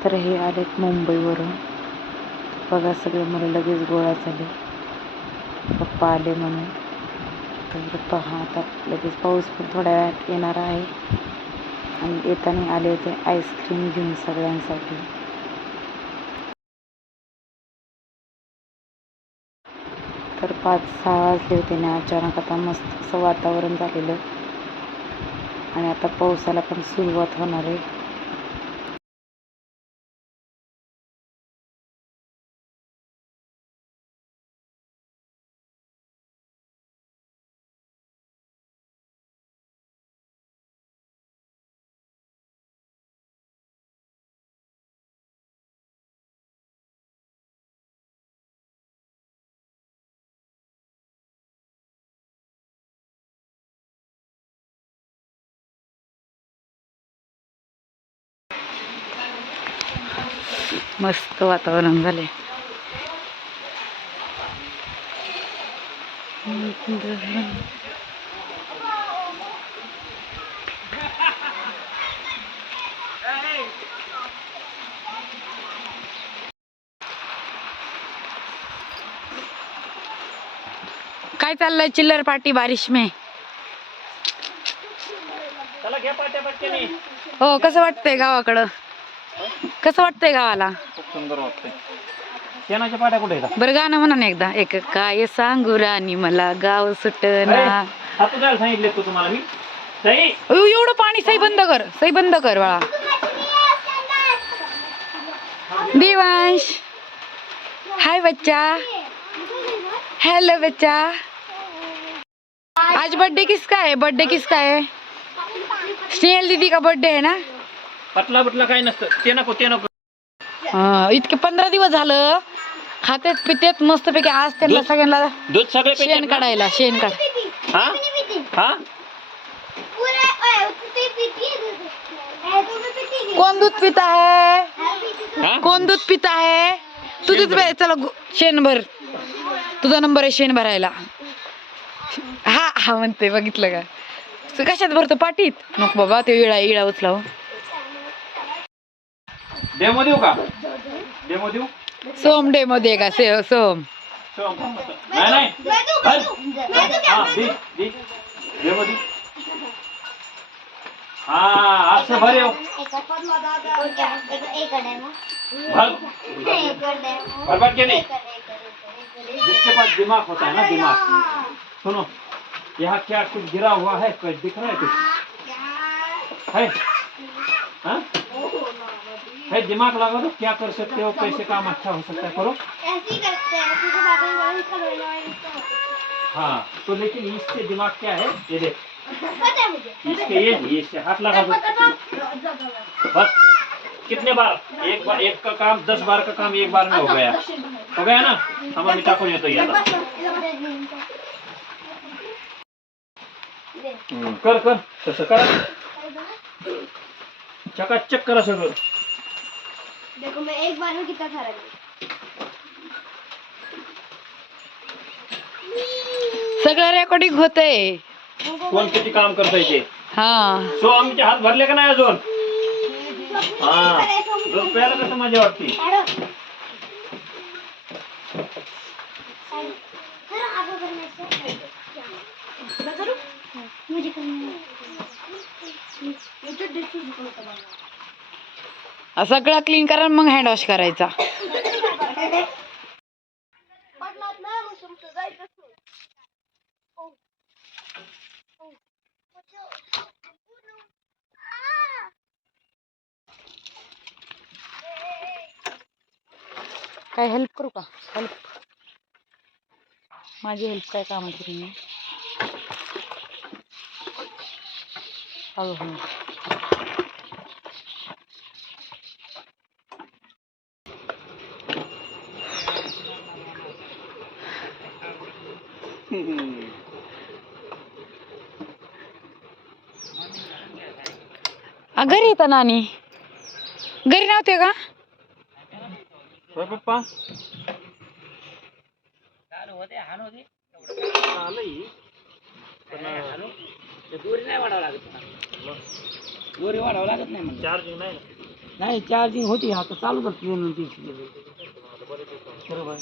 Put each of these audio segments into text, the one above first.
तर हे आलेत मुंबईवरून. बघा सगळे मुलं लगेच गोळा झाले. पप्पा आले म्हणून. तर पहा आता लगेच पाऊस पण थोड्या वेळात येणार आहे. आणि येताना आले होते आईस्क्रीम घेऊन सगळ्यांसाठी. तर पाच सहा वाजले होते ना अचानक आता मस्त असं वातावरण झालेलं. आणि आता पावसाला पण सुरुवात होणार आहे. मस्त वातावरण झाले काय चाललंय चिल्लर पार्टी बारिश में? हो कसं वाटतंय गावाकडं? कसं वाटतंय गावाला? खूप सुंदर वाटतंय. शेणाच्या पाट्या कुठे येतात बरं गाणं म्हणा ना एकदा. एक काय सांगू राणी मला गाव सुटना. हातू द्यायला सांगितले तू तुम्हाला मी? अयो, एवढं पाणी सई बंद कर. सई बंद कर बाळा. दिवांश. हाय बच्चा. हेलो बच्चा. आज बर्थडे किसका है बर्थडे किसका है स्नेहल दीदी का बर्थडे है ना? पटला बिटला काही नसतं. ते नको ते नको. हा, इतके पंधरा दिवस झालं. खात्यात पित्यात मस्तपैकी आज त्यांना दूध? सगळ्यांना दूध सगळे शेण ना? काढायला शेण काढ. हा? हा? कोण दूध पिता है हा? कोण दूध पिता है तू दूध भर. चला गु- शेण भर. तुझा नंबर आहे शेण भरायला. हा हा म्हणते बघितलं का? तू कशात भरतो? पाटीत नको बाबा ते इळा इळा उचलाव डेमो देऊ का डेमो देऊ सोम डे मध्ये का से सोम। शिवम, नाही नाही। हल. हा दे दे डेमो दे हा असं भर येऊ भर। भर पटकेने जिसके पास दिमाग होता है ना दिमाग। सुनो यहाँ क्या कुछ गिरा हुआ है? कुछ दिख रहा है कुछ? है। हाँ? है दिमाग लगा दो क्या कर सकते हो कैसे काम अच्छा हो सकता है करो। हाँ तो लेकिन इससे दिमाग क्या है ये देख। इसके ये ये इससे हाथ लगा दो। बस कितने बार एक बार एक का काम दस बार का काम एक बार में हो गया। हो गया ना? हमारा मिठा को येतो आता हम्म, कर कर तसं करा। चकाचक करा सगळं देखो मैं एक बार में कितना सारा करूँ। सगळं रेकॉर्डिंग होतंय. कोण किती काम करता ते? हा. सो आमचे हात भरले का नाही अजून? हा. दूध प्यायला कसं मज़ा वाटते? साइड सर आप अगर मैं से मैं करना है. मुझे सगळं क्लीन करा मग हँड वॉश करायचा. काय हेल्प करू का? हेल्प माझी हेल्प काय कामाची नाही. हळू हळू. घरी येतं नानी. घरी नव्हते का? होय पप्पा. दोरी नाही वाढावं लागत दोरी वाढावं लागत नाही म्हणजे चार्जिंग नाही ना. नाही चार्जिंग होती आता चालू करते बरोबर.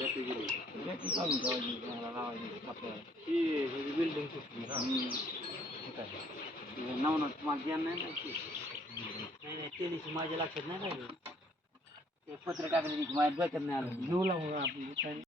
बॅटरी चालू ठेवायची मला लावायची आपल्याला बिल्डिंग नाही नाही नाही ते दिवशी माझ्या लक्षात नाही राहिलं ते पत्र टाकलं माझ्या डोक्यात नाही आलं. घेऊ लागू आपण